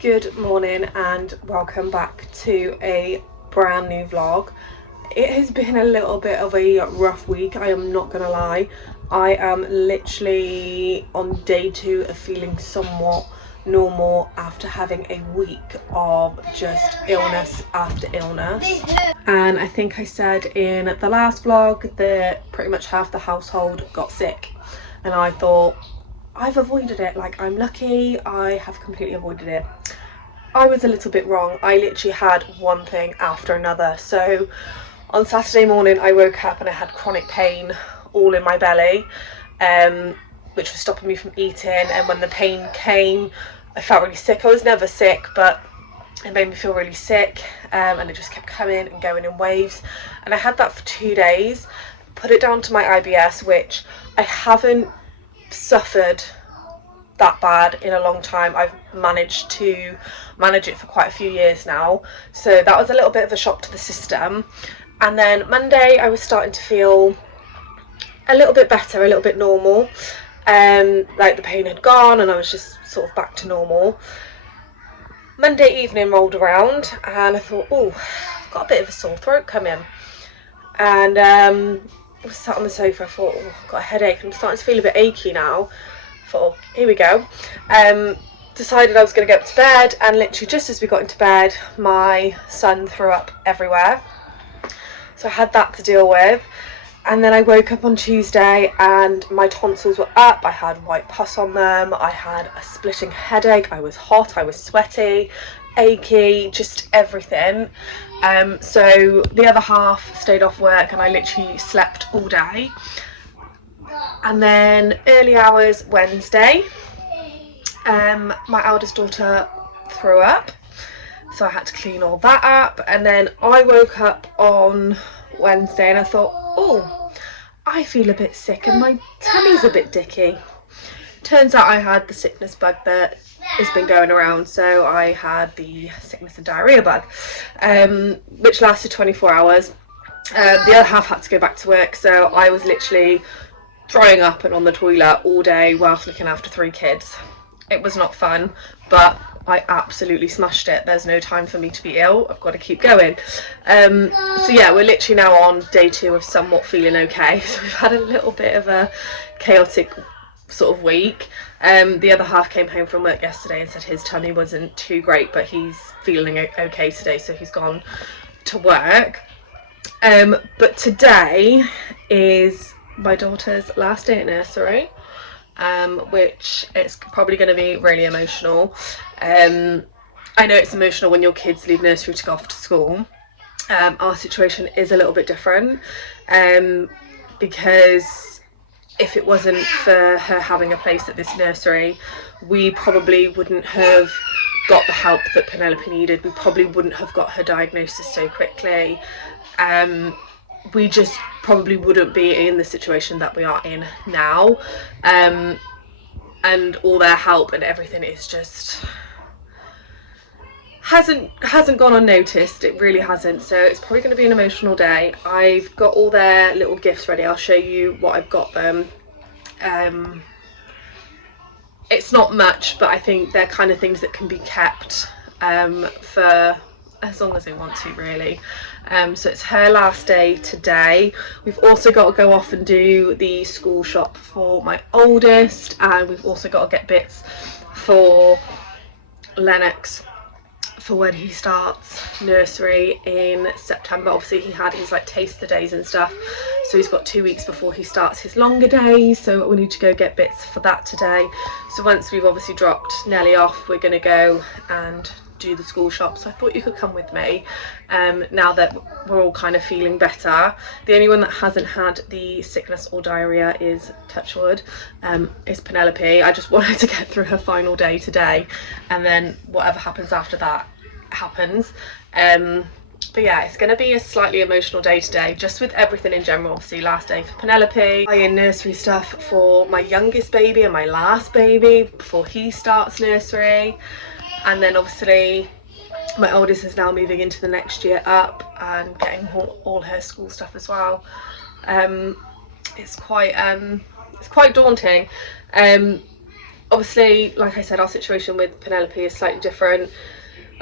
Good morning and welcome back to a brand new vlog. It has been a little bit of a rough week, I am not gonna lie. I am literally on day 2 of feeling somewhat normal after having a week of just illness after illness. And I think I said in the last vlog that pretty much half the household got sick, and I thought I've avoided it, like I'm lucky, I have completely avoided it. I was a little bit wrong. I literally had one thing after another. So on Saturday morning I woke up and I had chronic pain all in my belly, which was stopping me from eating, and when the pain came I felt really sick. I was never sick, but it made me feel really sick, and it just kept coming and going in waves, and I had that for 2 days. Put it down to my IBS, which I haven't suffered that bad in a long time. I've managed to manage it for quite a few years now, so that was a little bit of a shock to the system. And then Monday I was starting to feel a little bit better, a little bit normal, like the pain had gone and I was just sort of back to normal. Monday evening rolled around and I thought, oh, I've got a bit of a sore throat coming, and I was sat on the sofa. I thought, oh, I've got a headache, I'm starting to feel a bit achy now. Thought, here we go. Decided I was going to get up to bed, and literally just as we got into bed my son threw up everywhere, so I had that to deal with. And then I woke up on Tuesday and my tonsils were up, I had white pus on them, I had a splitting headache, I was hot, I was sweaty, achy, just everything. So the other half stayed off work and I literally slept all day. And then early hours Wednesday, my eldest daughter threw up, so I had to clean all that up. And then I woke up on Wednesday and I thought, oh, I feel a bit sick and my tummy's a bit dicky. Turns out I had the sickness bug that has been going around, so I had the sickness and diarrhea bug, which lasted 24 hours. The other half had to go back to work, so I was literally throwing up and on the toilet all day whilst looking after 3 kids. It was not fun, but I absolutely smashed it. There's no time for me to be ill, I've got to keep going. So yeah, we're literally now on day 2 of somewhat feeling okay. So we've had a little bit of a chaotic sort of week. The other half came home from work yesterday and said his tummy wasn't too great, but he's feeling okay today, so he's gone to work. But today is my daughter's last day at nursery, which it's probably going to be really emotional. I know it's emotional when your kids leave nursery to go off to school. Our situation is a little bit different, because if it wasn't for her having a place at this nursery, we probably wouldn't have got the help that Penelope needed. We probably wouldn't have got her diagnosis so quickly. We just probably wouldn't be in the situation that we are in now, and all their help and everything is just hasn't gone unnoticed. It really hasn't. So it's probably going to be an emotional day. I've got all their little gifts ready. I'll show you what I've got them. It's not much, but I think they're kind of things that can be kept for as long as they want to, really. So it's her last day today. We've also got to go off and do the school shop for my oldest, and we've also got to get bits for Lennox for when he starts nursery in September. Obviously he had his like taster days and stuff, so he's got 2 weeks before he starts his longer days, so we need to go get bits for that today. So once we've obviously dropped Nelly off, we're going to go and do the school shop. So I thought you could come with me, now that we're all kind of feeling better. The only one that hasn't had the sickness or diarrhea is, touch wood, is Penelope. I just wanted to get through her final day today, and then whatever happens after that happens. But yeah, it's going to be a slightly emotional day today, just with everything in general. Obviously last day for Penelope, buying nursery stuff for my youngest baby and my last baby before he starts nursery. And then obviously my oldest is now moving into the next year up and getting all her school stuff as well. It's quite daunting. Obviously, like I said, our situation with Penelope is slightly different.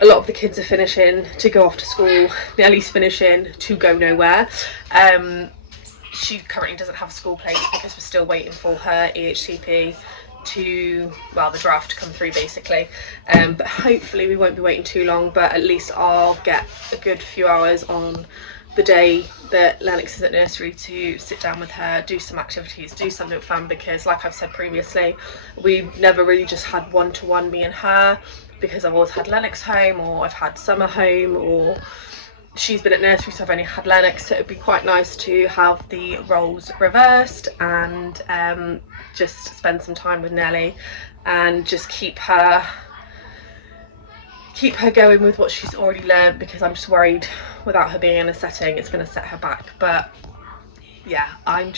A lot of the kids are finishing to go off to school. Nellie's finishing to go nowhere. She currently doesn't have a school place because we're still waiting for her EHCP to, well, the draft to come through basically. But hopefully we won't be waiting too long, but at least I'll get a good few hours on the day that Lennox is at nursery to sit down with her, do some activities, do something fun, because like I've said previously, we've never really just had one-to-one me and her, because I've always had Lennox home, or I've had Summer home, or she's been at nursery, so I've only had Lennox. So it'd be quite nice to have the roles reversed and just spend some time with Nellie and just keep her going with what she's already learned, because I'm just worried without her being in a setting it's going to set her back. But yeah, I'm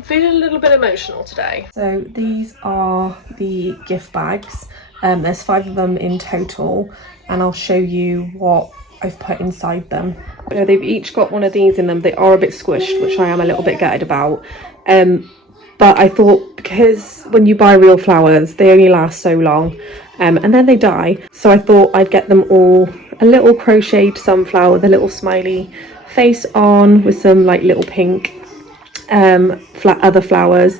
feeling a little bit emotional today. So these are the gift bags. There's 5 of them in total, and I'll show you what I've put inside them. They've each got one of these in them. They are a bit squished, which I am a little bit gutted about. But I thought, because when you buy real flowers, they only last so long, and then they die. So I thought I'd get them all a little crocheted sunflower with a little smiley face on, with some like little pink other flowers,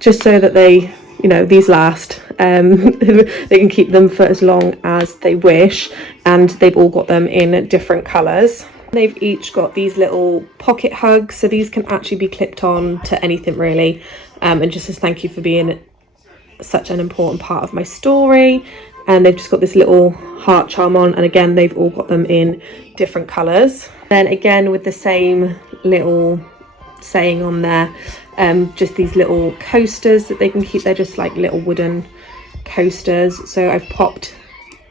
just so that they, you know, these last. They can keep them for as long as they wish, and they've all got them in different colours. They've each got these little pocket hugs, so these can actually be clipped on to anything really, and just as thank you for being such an important part of my story. And they've just got this little heart charm on, and again they've all got them in different colours. Then again with the same little saying on there, just these little coasters that they can keep. They're just like little wooden coasters, so I've popped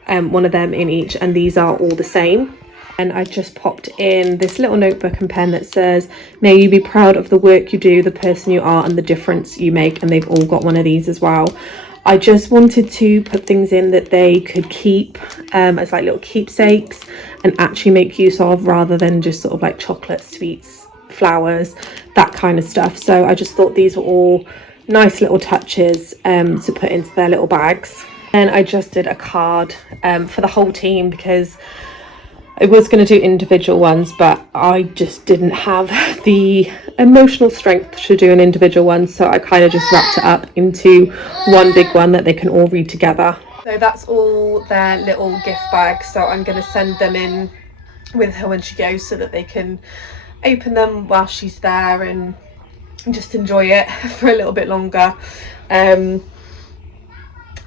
one of them in each, and these are all the same. And I just popped in this little notebook and pen that says, may you be proud of the work you do, the person you are, and the difference you make. And they've all got one of these as well. I just wanted to put things in that they could keep as like little keepsakes and actually make use of, rather than just sort of like chocolate, sweets, flowers, that kind of stuff. So I just thought these were all nice little touches to put into their little bags. And I just did a card for the whole team, because I was going to do individual ones, but I just didn't have the emotional strength to do an individual one, so I kind of just wrapped it up into one big one that they can all read together. So that's all their little gift bags, so I'm going to send them in with her when she goes, so that they can open them while she's there and just enjoy it for a little bit longer. But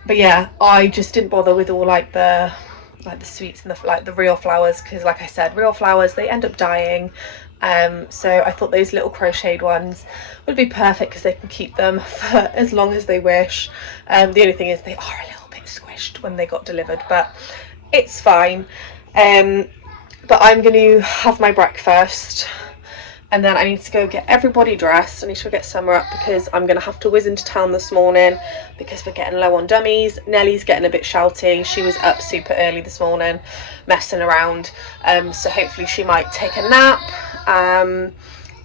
yeah, I just didn't bother with all like the sweets and the real flowers, because like I said, real flowers, they end up dying. So I thought those little crocheted ones would be perfect, because they can keep them for as long as they wish. The only thing is they are a little bit squished when they got delivered, but it's fine. But I'm going to have my breakfast, and then I need to go get everybody dressed. I need to go get Summer up, because I'm going to have to whiz into town this morning, because we're getting low on dummies. Nellie's getting a bit shouty. She was up super early this morning messing around, so hopefully she might take a nap, and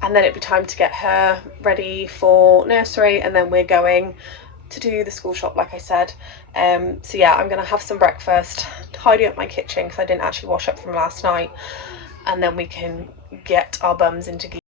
then it'll be time to get her ready for nursery, and then we're going to do the school shop like I said. So yeah, I'm going to have some breakfast, tidy up my kitchen because I didn't actually wash up from last night, and then we can get our bums into gear.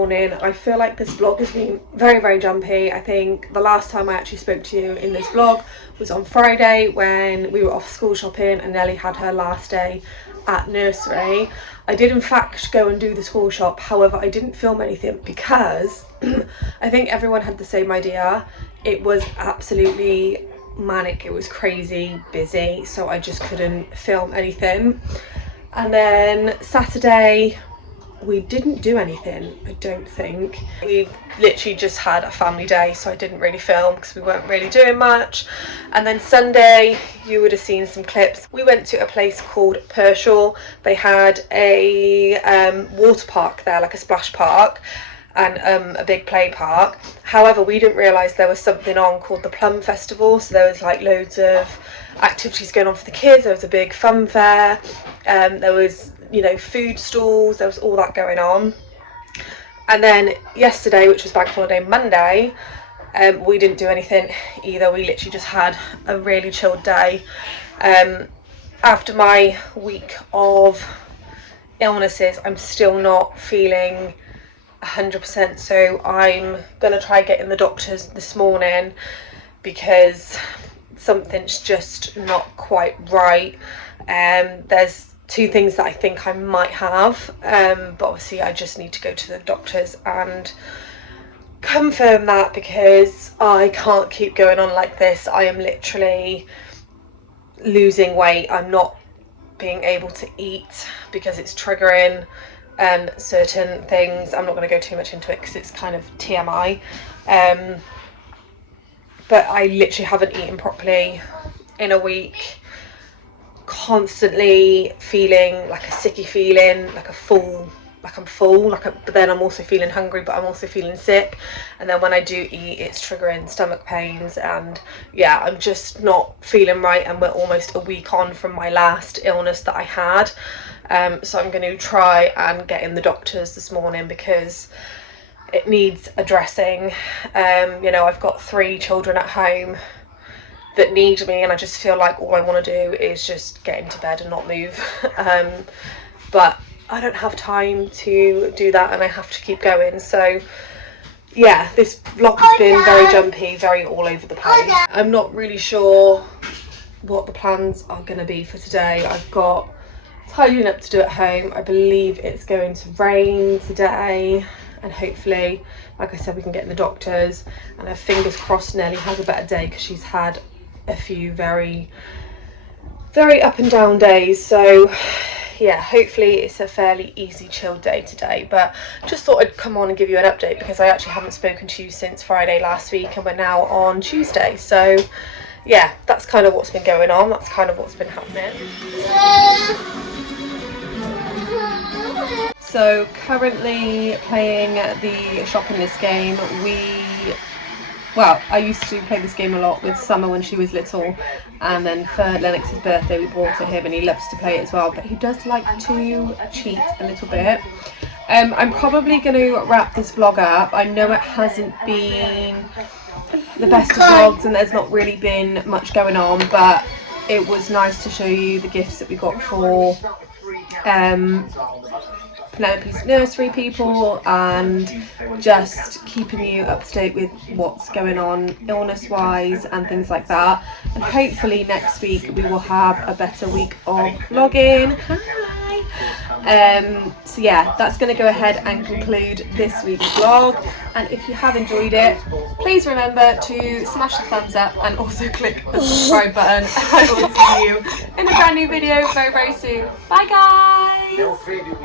morning. I feel like this vlog has been very jumpy. I think the last time I actually spoke to you in this vlog was on Friday when we were off school shopping and Nelly had her last day at nursery. I did in fact go and do the school shop, however I didn't film anything because I think everyone had the same idea. It was absolutely manic, it was crazy busy, so I just couldn't film anything. And then Saturday we didn't do anything, I don't think. We literally just had a family day, so I didn't really film because we weren't really doing much. And then Sunday, you would have seen some clips. We went to a place called Pershore. They had a water park there, like a splash park, and a big play park. However, we didn't realise there was something on called the Plum Festival, so there was like loads of activities going on for the kids. There was a big fun fair, there was, you know, food stalls, there was all that going on. And then yesterday, which was bank holiday Monday, we didn't do anything either. We literally just had a really chilled day. After my week of illnesses, I'm still not feeling 100%, so I'm gonna try getting the doctors this morning because something's just not quite right. There's two things that I think I might have, but obviously I just need to go to the doctors and confirm that because I can't keep going on like this. I am literally losing weight. I'm not being able to eat because it's triggering certain things. I'm not going to go too much into it because it's kind of TMI, but I literally haven't eaten properly in a week. Constantly feeling like a sicky feeling, like I'm full, but then I'm also feeling hungry, but I'm also feeling sick. And then when I do eat, it's triggering stomach pains, and yeah, I'm just not feeling right. And we're almost a week on from my last illness that I had. So I'm going to try and get in the doctors this morning because it needs addressing. You know, I've got 3 children at home that need me, and I just feel like all I want to do is just get into bed and not move. But I don't have time to do that, and I have to keep going. So yeah, this vlog has been very jumpy, very all over the place. I'm not really sure what the plans are going to be for today. I've got tidying up to do at home. I believe it's going to rain today, and hopefully, like I said, we can get in the doctors, and I fingers crossed Nelly has a better day because she's had a few very up and down days. So yeah, hopefully it's a fairly easy chill day today. But just thought I'd come on and give you an update because I actually haven't spoken to you since Friday last week, and we're now on Tuesday. So yeah, that's kind of what's been going on, that's kind of what's been happening. So currently playing the shop in this game. I used to play this game a lot with Summer when she was little, and then for Lennox's birthday we bought it him, and he loves to play it as well, but he does like to cheat a little bit. I'm probably going to wrap this vlog up. I know it hasn't been the best of vlogs and there's not really been much going on, but it was nice to show you the gifts that we got for Penelope's nursery people, and just keeping you up to date with what's going on illness wise and things like that. And hopefully next week we will have a better week of vlogging. Hi. So yeah, that's going to go ahead and conclude this week's vlog, and if you have enjoyed it, please remember to smash the thumbs up and also click the subscribe button. I will see you in a brand new video very soon. Bye guys.